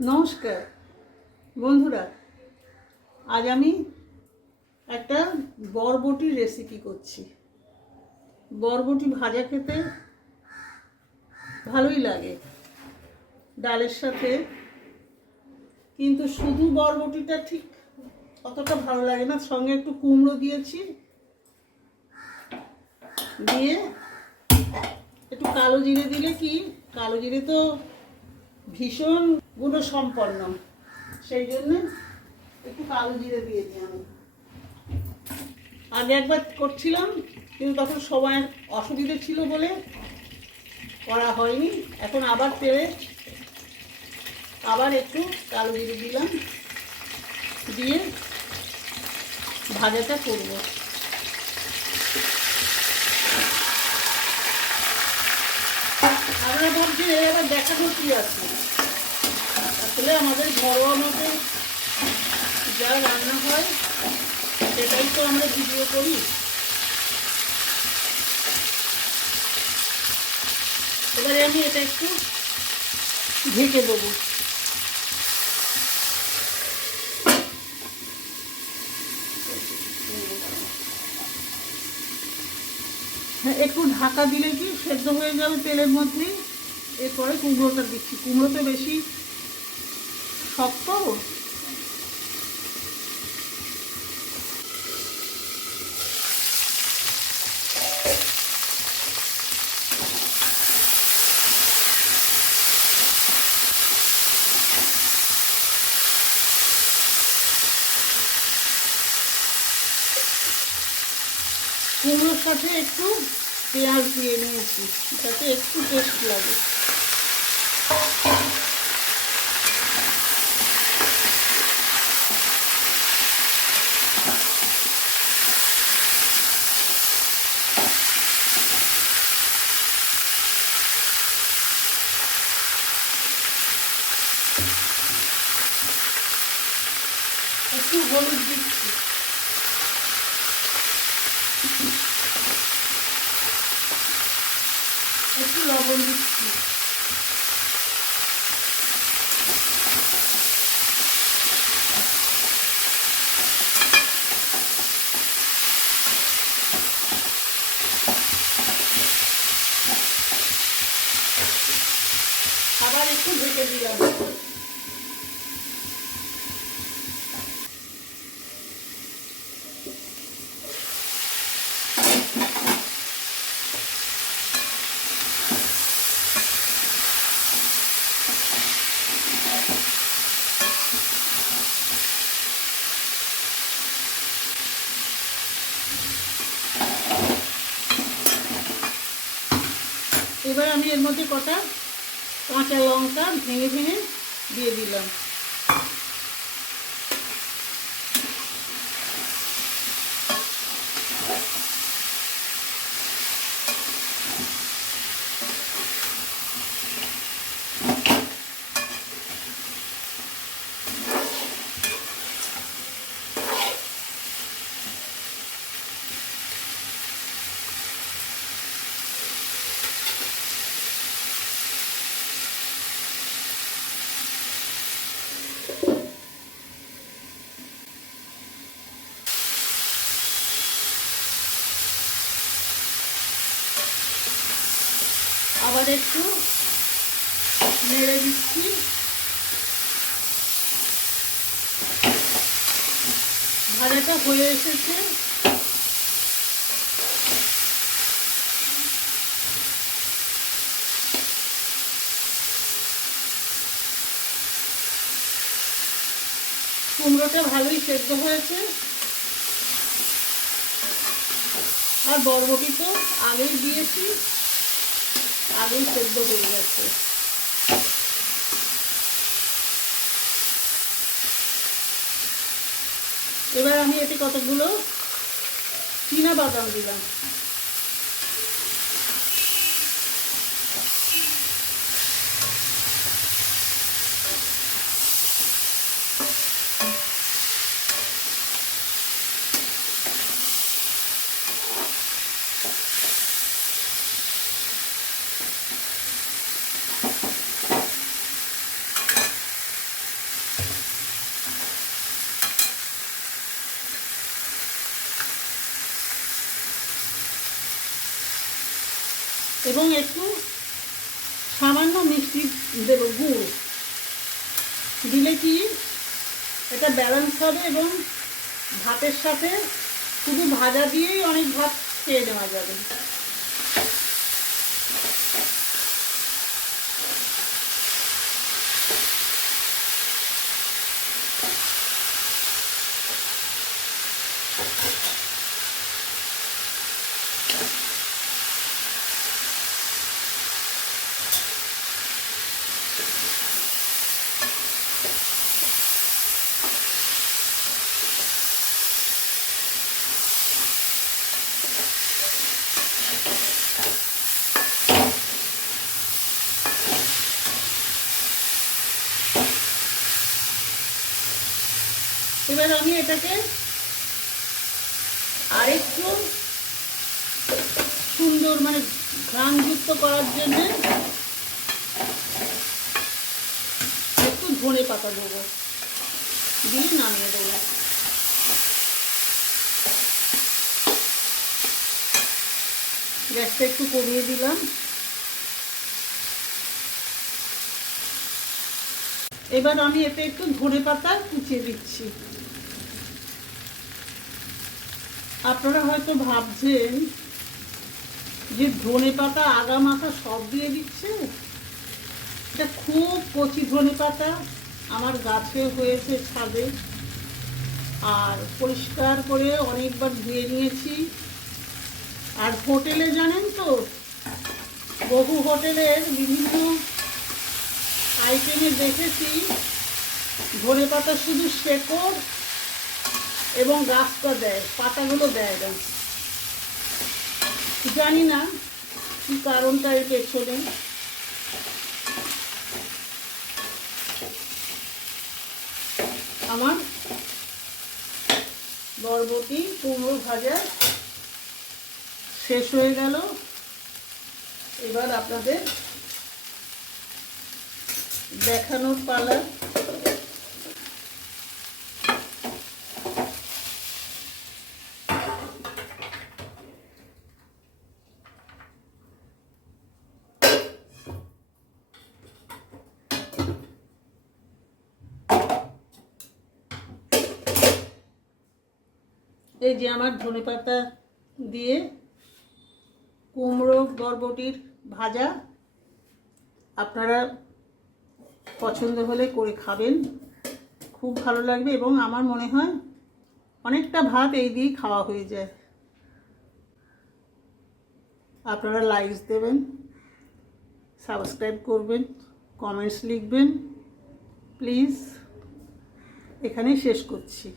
নমস্কার বন্ধুরা, আজ আমি একটা বরবটির রেসিপি করছি। বরবটি ভাজা খেতে ভালোই লাগে ডালের সাথে, কিন্তু শুধু বরবটিটা ঠিক অতটা ভালো লাগে না। সঙ্গে একটু কুমড়ো দিয়েছি, দিয়ে একটু কালো জিরে দিলে কি, কালো জিরে তো ভীষণ গুণসম্পন্ন, সেই জন্য একটু কালো জিরে দিয়েছি। আমি আগে একবার করছিলাম, কিন্তু তখন সময়ের অসুবিধে ছিল বলে করা হয়নি। এখন আবার তেলে আবার একটু কালো জিরে দিলাম, দিয়ে ভাজাটা করব। আমরা ভাবছি এবার দেখানো কি আছে, আসলে আমাদের ঘরোয়া মতো যা রান্না হয় সেটাই তো আমরা ভিডিও করি। এবারে আমি এটা একটু ঢেকে দেবো। হ্যাঁ, একটু ঢাকা দিলে কি সেদ্ধ হয়ে যাবে তেলের মধ্যেই। এরপরে কুমড়োটা দিচ্ছি। কুমড়োটা বেশি শক্ত, কুমড়োর সাথে একটু পেঁয়াজ দিয়ে নিয়েছি যাতে একটু টেস্ট লাগে। একটু হলুদ দিচ্ছি, একটু লবণ দিচ্ছি, আবার একটু ঢেকে দিলাম। এবার আমি এর মধ্যে কটা কাঁচা লঙ্কা ভেঙে ভেঙে দিয়ে দিলাম। আবার একটু নেড়ে দিচ্ছি। ভাজাটা হয়ে এসেছে। কুমড়োটা ভালোই সেদ্ধ হয়েছে, আর বরবটি তো আগেই দিয়েছি, আগেই সেদ্ধ হয়ে গেছে। এবার আমি এতে কতগুলো চীনা বাদাম দিলাম। এবং একটু সামান্য মিষ্টি দেব, গুড় দিলে কি এটা ব্যালেন্স হবে এবং ভাতের সাথে শুধু ভাজা দিয়েই অনেক ভাত খেয়ে নেওয়া যাবে। এবার আমি এটাকে আরেকটু সুন্দর মানে ঘ্রাণযুক্ত করার জন্য একটু ধনে পাতা দেবো, দিয়ে নামিয়ে দেবো। গ্যাসটা একটু কমিয়ে দিলাম। এবার আমি এতে একটু ধনে পাতা কুচিয়ে দিচ্ছি। আপনারা হয়তো ভাবছেন যে ধনে পাতা আগা মাথা সব দিয়ে দিচ্ছে। এটা খুব কচি ধনে পাতা, আমার গাছে হয়েছে ছাদে, আর পরিষ্কার করে অনেকবার ধুয়ে নিয়েছি। আর হোটেলে জানেন তো, বহু হোটেলের বিভিন্ন আইটেমে দেখেছি ধনে পাতা শুধু শেকড় এবং গাছটা দেয়, পাতাগুলো দেয় না। জানি না কি কারণটা এর পেছনে। আমার বরবটি কুমড়ো ভাজা শেষ হয়ে গেল। এবার আপনাদের দেখানোর পালা। এই যে আমার ধনেপাতা দিয়ে কুমড়ো বরবটির ভাজা, আপনারা পছন্দ হলে করে খাবেন, খুব ভালো লাগবে। এবং আমার মনে হয় অনেকটা ভাত এই দিয়েই খাওয়া হয়ে যায়। আপনারা লাইকস দেবেন, সাবস্ক্রাইব করবেন, কমেন্টস লিখবেন প্লিজ। এখানেই শেষ করছি।